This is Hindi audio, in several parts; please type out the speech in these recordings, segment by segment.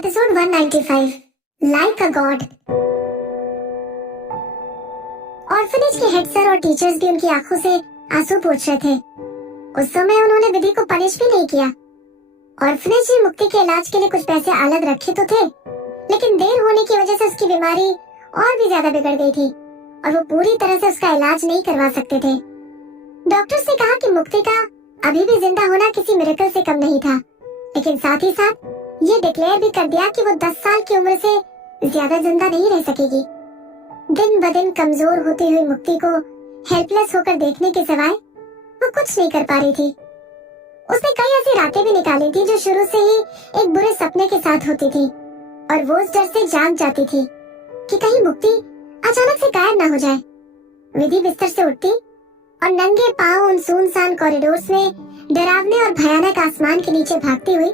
एपिसोड 195 लाइक अ गॉड। ऑर्फनेज के हेड सर और टीचर्स भी उनकी आंखों से आंसू पोंछ रहे थे। उस समय उन्होंने विधि को पनिश भी नहीं किया। ऑर्फनेज ने मुक्ति के इलाज के लिए कुछ पैसे अलग रखे तो थे, लेकिन देर होने की वजह से उसकी बीमारी और भी ज्यादा बिगड़ गई थी और वो पूरी तरह से उसका इलाज नहीं करवा सकते थे। डॉक्टर्स ने कहा कि मुक्ति का अभी भी जिंदा होना किसी मिरेकल से कम नहीं था, लेकिन साथ ही साथ ये डिक्लेयर भी कर दिया कि वो 10 साल की उम्र से ज्यादा जिंदा नहीं रह सकेगी। दिन ब दिन कमजोर होती हुई मुक्ति को हेल्पलेस होकर देखने के सिवाय वो कुछ नहीं कर पा रही थी। उसने कई ऐसी रातें भी निकाली थी जो शुरू से ही एक बुरे सपने के साथ होती थी और वो उस डर से जाग जाती थी कि कहीं मुक्ति अचानक से गायब न हो जाए। विधि बिस्तर से उठती और नंगे पांव उन सुनसान कॉरिडोर्स में डरावने और भयानक आसमान के नीचे भागती हुई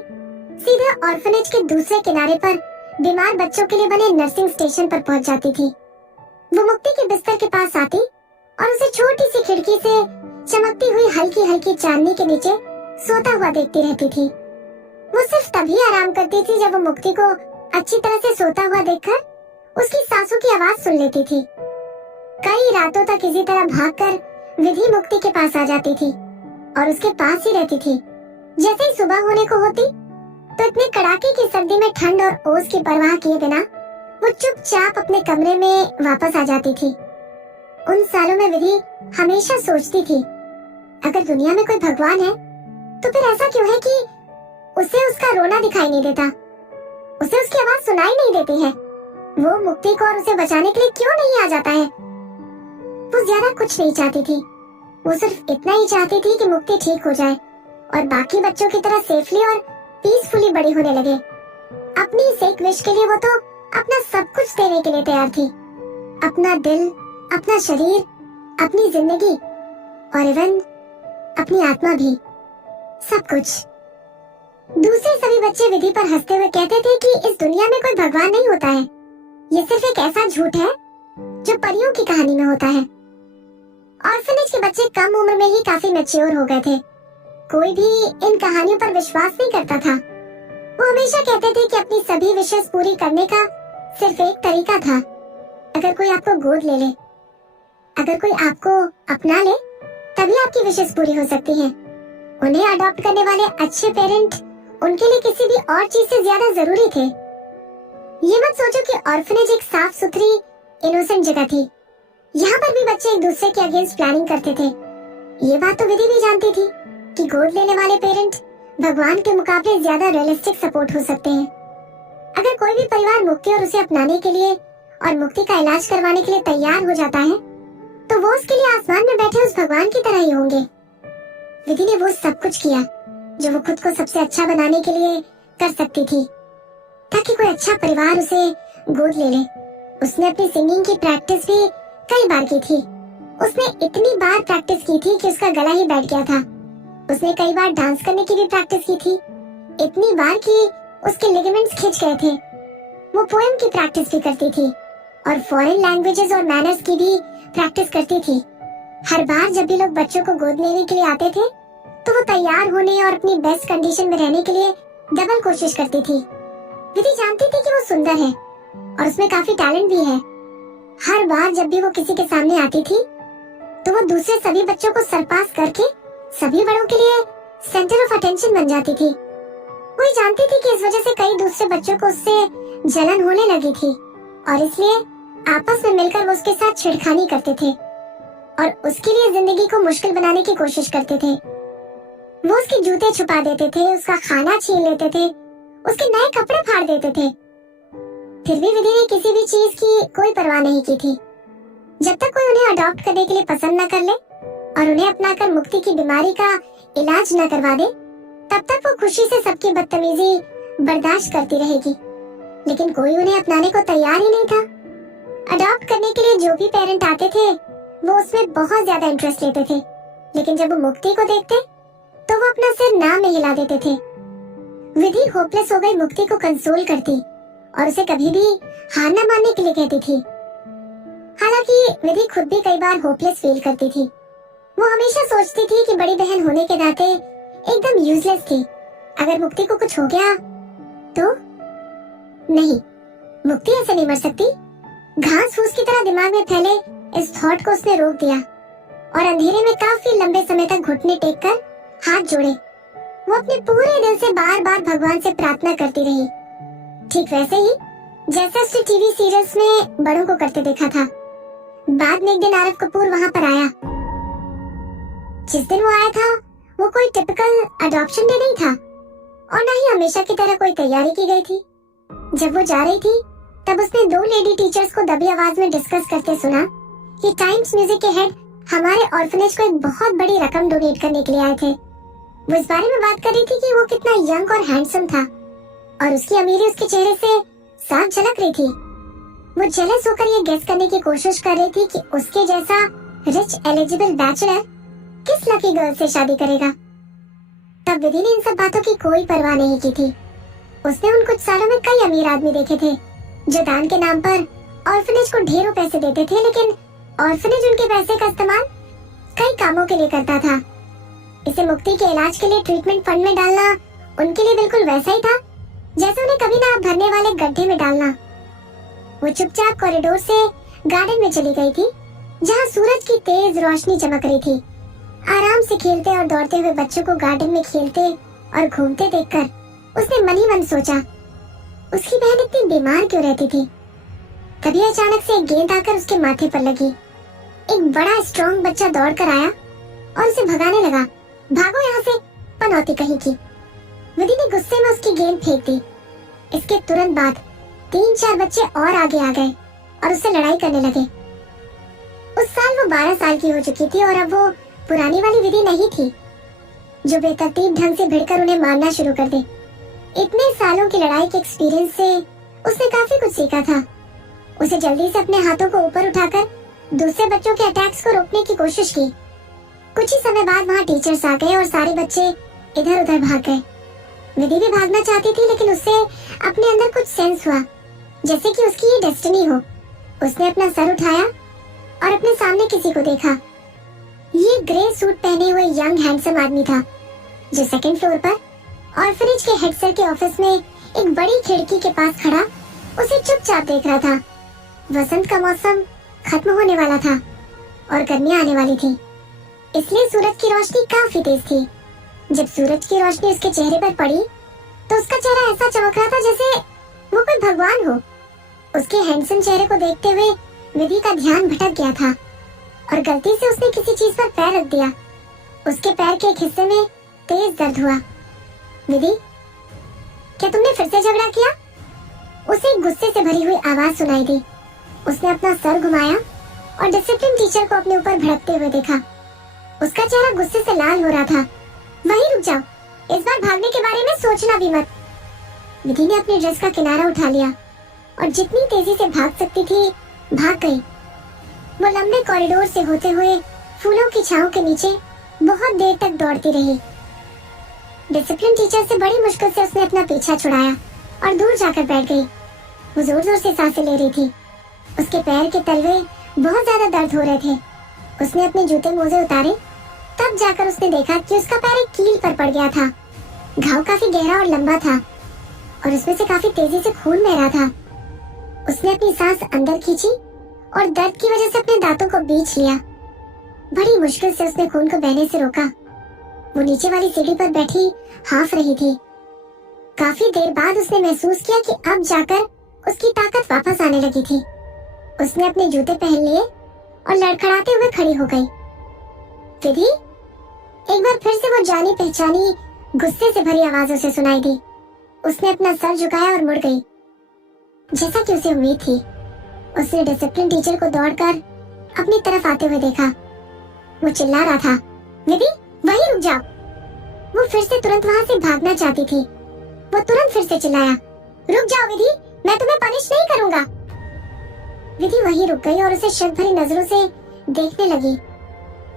सीधे ऑर्फनेज के दूसरे किनारे पर बीमार बच्चों के लिए बने नर्सिंग स्टेशन पर पहुंच जाती थी। वो मुक्ति के बिस्तर के पास आती और उसे छोटी सी खिड़की से चमकती हुई हल्की हल्की चांदनी के नीचे सोता हुआ देखती रहती थी। वो सिर्फ तभी आराम करती थी जब वो मुक्ति को अच्छी तरह से सोता हुआ देखकर उसकी सांसों की आवाज सुन लेती थी। कई रातों तक इसी तरह भागकर विधि मुक्ति के पास आ जाती थी और उसके पास ही रहती थी। जैसे ही सुबह होने को होती तो इतने कड़ाके की सर्दी में ठंड और ओस की परवाह किए बिना वो चुपचाप अपने कमरे में वापस आ जाती थी। उन सालों में विधि हमेशा सोचती थी, अगर दुनिया में कोई भगवान है तो फिर ऐसा क्यों है कि उसे उसका रोना दिखाई नहीं देता, उसे उसकी आवाज सुनाई नहीं देती है। वो मुक्ति को और उसे बचाने के लिए क्यों नहीं आ जाता है। वो ज्यादा कुछ नहीं चाहती थी, वो सिर्फ इतना ही चाहती थी कि मुक्ति ठीक हो जाए और बाकी बच्चों की तरह सेफली और पीसफुली बड़ी होने लगे। अपनी इस एक विश के लिए वो तो अपना सब कुछ देने के लिए तैयार थी, अपना दिल, अपना शरीर, अपनी जिंदगी और इवन अपनी आत्मा भी, सब कुछ। दूसरे सभी बच्चे विधि पर हंसते हुए कहते थे कि इस दुनिया में कोई भगवान नहीं होता है, ये सिर्फ एक ऐसा झूठ है जो परियों की कहानी में होता है। ऑर्फनेज के बच्चे कम उम्र में ही काफी मैच्योर हो गए थे। कोई भी इन कहानियों पर विश्वास नहीं करता था। वो हमेशा कहते थे कि अपनी सभी विशेष पूरी करने का सिर्फ एक तरीका था, अगर कोई आपको गोद ले ले, अगर कोई आपको अपना ले, तभी आपकी विशेष पूरी हो सकती है। उन्हें अडॉप्ट करने वाले अच्छे पेरेंट उनके लिए किसी भी और चीज से ज्यादा जरूरी थे। ये मत सोचो कि ऑर्फनेज एक साफ सुथरी इनोसेंट जगह थी। यहाँ पर भी बच्चे एक दूसरे के अगेंस्ट प्लानिंग करते थे। ये बात तो विधि भी जानती थी कि गोद लेने वाले पेरेंट भगवान के मुकाबले ज्यादा रियलिस्टिक सपोर्ट हो सकते हैं। अगर कोई भी परिवार मुक्ति और उसे अपनाने के लिए और मुक्ति का इलाज करवाने के लिए तैयार हो जाता है तो वो उसके लिए आसमान में बैठे उस भगवान की तरह ही होंगे। विधि ने वो सब कुछ किया जो वो खुद को सबसे अच्छा बनाने के लिए कर सकती थी, ताकि कोई अच्छा परिवार उसे गोद ले ले। उसने अपनी सिंगिंग की प्रैक्टिस भी कई बार की थी। उसने इतनी बार प्रैक्टिस की थी कि उसका गला ही बैठ गया था। उसने कई बार डांस करने की भी प्रैक्टिस की थी, इतनी बार कि उसके लिगामेंट्स खिंच गए थे। वो पोएम की प्रैक्टिस भी करती थी और फॉरेन लैंग्वेजेस और मैनर्स की भी प्रैक्टिस करती थी। हर बार जब भी लोग बच्चों को गोद लेने के लिए आते थे तो वो तैयार होने और अपनी बेस्ट कंडीशन में रहने के लिए डबल कोशिश करती थी। विधि जानती थी कि वो सुंदर है और उसमें काफी टैलेंट भी है। हर बार जब भी वो किसी के सामने आती थी तो वो दूसरे सभी बच्चों को सरपास करके सभी बड़ों के लिए सेंटर ऑफ अटेंशन बन जाती थी। वो जानती थी कि इस वजह से कई दूसरे बच्चों को उससे जलन होने लगी थी और इसलिए आपस में मिलकर वो उसके साथ छिड़खानी करते थे और उसके लिए जिंदगी को मुश्किल बनाने की कोशिश करते थे। वो उसके जूते छुपा देते थे, उसका खाना छीन लेते थे, उसके नए कपड़े फाड़ देते थे। फिर भी विधि ने किसी भी चीज की कोई परवाह नहीं की थी। जब तक कोई उन्हें अडॉप्ट करने के लिए पसंद न कर ले और उन्हें अपनाकर मुक्ति की बीमारी का इलाज न करवा दे, तब तक वो खुशी से सबकी बदतमीजी बर्दाश्त करती रहेगी। लेकिन कोई उन्हें अपनाने को तैयार ही नहीं था। अडॉप्ट करने के लिए जो भी पेरेंट आते थे वो उसमें बहुत ज्यादा इंटरेस्ट लेते थे, लेकिन जब वो मुक्ति को देखते तो वो अपना सिर ना में हिला देते थे। विधि होपलेस हो गई मुक्ति को कंसोल करती और उसे कभी भी हार न मानने के लिए कहती थी। हालांकि विधि खुद भी कई बार होपलेस फील करती थी। वो हमेशा सोचती थी कि बड़ी बहन होने के नाते एकदम यूजलेस थी। अगर मुक्ति को कुछ हो गया तो नहीं, मुक्ति ऐसे नहीं मर सकती। घास फूस की तरह दिमाग में फैले इस थॉट को उसने रोक दिया और अंधेरे में काफी लंबे समय तक घुटने टेक कर हाथ जोड़े वो अपने पूरे दिल से बार बार भगवान से प्रार्थना करती रही, ठीक वैसे ही जैसे उसने टीवी सीरियल्स में बड़ों को करते देखा था। बाद में एक दिन आरव कपूर वहाँ पर आया। जिस दिन वो आया था वो कोई टिपिकल अडॉप्शन डे नहीं था और न ही हमेशा की तरह कोई तैयारी की गई थी। जब वो जा रही थी तब उसने 2 लेडी टीचर्स को दबी आवाज में डिस्कस करते सुना कि टाइम्स म्यूजिक के हेड हमारे ऑर्फनेज को एक बहुत बड़ी रकम डोनेट करने के लिए आए थे। वो इस बारे में बात कर रही थी कि वो कितना यंग और हैंडसम था और उसकी अमीरी उसके चेहरे से साफ झलक रही थी। वो जेलस होकर ये गेस करने की कोशिश कर रही थी कि उसके जैसा रिच एलिजिबल बैचलर किस लकी गर्ल से शादी करेगा। तब विधि ने इन सब बातों की कोई परवाह नहीं की थी। उसने उन कुछ सालों में कई अमीर आदमी देखे थे जो दान के नाम पर ऑर्फनेज को ढेरों पैसे देते थे, लेकिन ऑर्फनेज उनके पैसे का इस्तेमाल कई कामों के लिए करता था। इसे मुक्ति के इलाज के लिए ट्रीटमेंट फंड में डालना उनके लिए बिल्कुल वैसा ही था जैसे उन्हें कभी ना भरने वाले गड्ढे में डालना। वो चुपचाप कॉरिडोर से गार्डन में चली गई थी जहाँ सूरज की तेज रोशनी चमक रही थी। आराम से खेलते और दौड़ते हुए बच्चों को गार्डन में खेलते और घूमते देखकर उसने मन ही मन सोचा, उसकी बहन इतनी बीमार क्यों रहती थी। तभी अचानक से एक गेंद आकर उसके माथे पर लगी। एक बड़ा स्ट्रॉन्ग बच्चा दौड़कर आया और उसे भगाने लगा। भागो यहाँ से, पनौती कहीं की। विधि ने गुस्से में उसकी गेंद फेंक दी। इसके तुरंत बाद 3-4 बच्चे और आगे आ गए और उससे लड़ाई करने लगे। उस साल वो 12 साल की हो चुकी थी और अब वो पुरानी वाली विधि नहीं थी जो बेतरतीब ढंग से भिड़कर उन्हें मारना शुरू कर दे। इतने सालों की लड़ाई के एक्सपीरियंस से उसने काफी कुछ सीखा था। उसे जल्दी से अपने हाथों को ऊपर उठाकर दूसरे बच्चों के अटैक्स को रोकने की कोशिश की। कुछ ही समय बाद वहाँ टीचर्स आ गए और सारे बच्चे इधर उधर भाग गए। विधि भी भागना चाहती थी लेकिन उससे अपने अंदर कुछ सेंस हुआ जैसे कि उसकी ये डेस्टिनी हो। उसने अपना सर उठाया और अपने सामने किसी को देखा। ये ग्रे सूट पहने हुए यंग हैंडसम आदमी था जो सेकंड फ्लोर पर ऑर्फनेज के हेड सर के ऑफिस में एक बड़ी खिड़की के पास खड़ा उसे चुपचाप देख रहा था। वसंत का मौसम खत्म होने वाला था और गर्मियां आने वाली थी, इसलिए सूरज की रोशनी काफी तेज थी। जब सूरज की रोशनी उसके चेहरे पर पड़ी तो उसका चेहरा ऐसा चमक रहा था जैसे वो कोई भगवान हो। उसके हैंडसम चेहरे को देखते हुए विधि का ध्यान भटक गया था और गलती से उसने किसी चीज पर पैर रख दिया। उसके पैर के एक हिस्से में तेज दर्द हुआ। विधि, क्या तुमने फिर से झगड़ा किया? उसे एक गुस्से से भरी हुई आवाज सुनाई दी। उसने अपना सर घुमाया और डिसिप्लिन टीचर को अपने ऊपर भड़कते हुए देखा। उसका चेहरा गुस्से से लाल हो रहा था। वहीं रुक जाओ, इस बार भागने के बारे में सोचना भी मत। विधि ने अपनी ड्रेस का किनारा उठा लिया और जितनी तेजी से भाग सकती थी भाग गई। वो लंबे कॉरिडोर से होते हुए फूलों की छांव के नीचे बहुत देर तक दौड़ती रही। डिसिप्लिन टीचर से बड़ी मुश्किल से उसने अपना पीछा छुड़ाया और दूर जाकर बैठ गई। वो जोर जोर से सांसें ले रही थी। उसके पैर के तलवे बहुत ज्यादा दर्द हो रहे थे। उसने अपने जूते मोजे उतारे, तब जाकर उसने देखा कि उसका पैर एक कील पर पड़ गया था। घाव काफी गहरा और लंबा था और उसमें से काफी तेजी से खून बह रहा था। उसने अपनी सांस अंदर खींची और दर्द की वजह से अपने दांतों को बींच लिया। बड़ी मुश्किल से उसने खून को बहने से रोका। वो नीचे वाली सीढ़ी पर बैठी हाफ रही थी। काफी देर बाद उसने महसूस किया कि अब जाकर उसकी ताकत वापस आने लगी थी। उसने अपने जूते पहन लिए और लड़खड़ाते हुए खड़ी हो गई। विधि, एक बार फिर से वो जानी पहचानी गुस्से से भरी आवाज उसे सुनाई दी। उसने अपना सर झुकाया और मुड़ गई जैसा कि उसे उम्मीद थी। उसने डिसिप्लिन टीचर को दौड़कर अपनी तरफ आते हुए देखा। वो चिल्ला रहा था, विधि वहीं रुक जाओ। वो फिर से तुरंत वहाँ से भागना चाहती थी। वो तुरंत फिर से चिल्लाया, रुक जाओ विधि, मैं तुम्हें पनिश नहीं करूंगा। विधि वहीं रुक गई और उसे शक भरी नजरों से देखने लगी।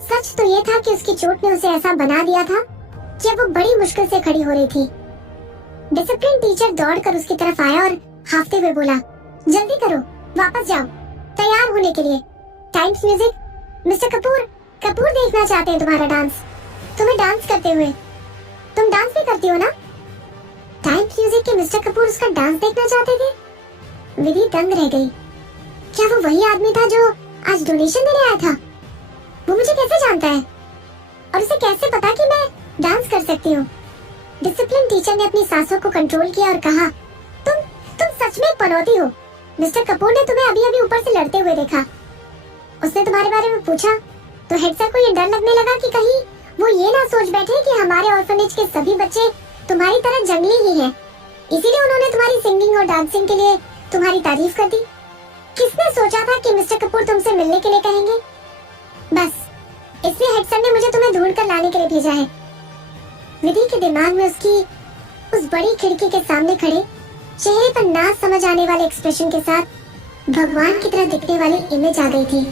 सच तो ये था कि उसकी चोट ने उसे ऐसा बना दिया था कि अब वो बड़ी मुश्किल से खड़ी हो रही थी। डिसिप्लिन टीचर दौड़कर उसकी तरफ आया और हाफते हुए बोला, जल्दी करो, वापस जाओ, तैयार होने के लिए। Times music, mister Kapoor, Kapoor देखना चाहते हैं तुम्हारा डांस, तुम्हें डांस करते हुए। तुम डांस भी करती हो ना? टाइम्स म्यूजिक के मिस्टर कपूर उसका डांस देखना चाहते थे। विधि दंग रह गई। क्या वो वही आदमी था जो आज डोनेशन देने आया था? वो मुझे कैसे जानता है और उसे कैसे पता कि मैं डांस कर सकती हूँ? डिसिप्लिन टीचर ने अपनी सांसों को कंट्रोल किया और कहा, तुम सच में एक पनौती हो। मिस्टर कपूर ने तुम्हें अभी अभी ऊपर से लड़ते हुए देखा। उसने तुम्हारे बारे में पूछा तो हेड सर को ये डर लगने लगा कि कहीं वो ये ना सोच बैठे कि हमारे ऑर्फनेज के सभी बच्चे तुम्हारी तरह जंगली ही हैं। इसीलिए उन्होंने तुम्हारी सिंगिंग और डांसिंग के लिए तुम्हारी तारीफ कर दी। किसने सोचा था कि मिस्टर कपूर तुमसे मिलने के लिए कहेंगे? बस इसलिए हेड सर ने मुझे तुम्हें ढूंढ कर लाने के लिए भेजा है। विधि के दिमाग में उसकी उस बड़ी खिड़की के सामने खड़े, चेहरे पर ना समझ आने वाले एक्सप्रेशन के साथ भगवान की तरह दिखने वाली इमेज आ गई थी।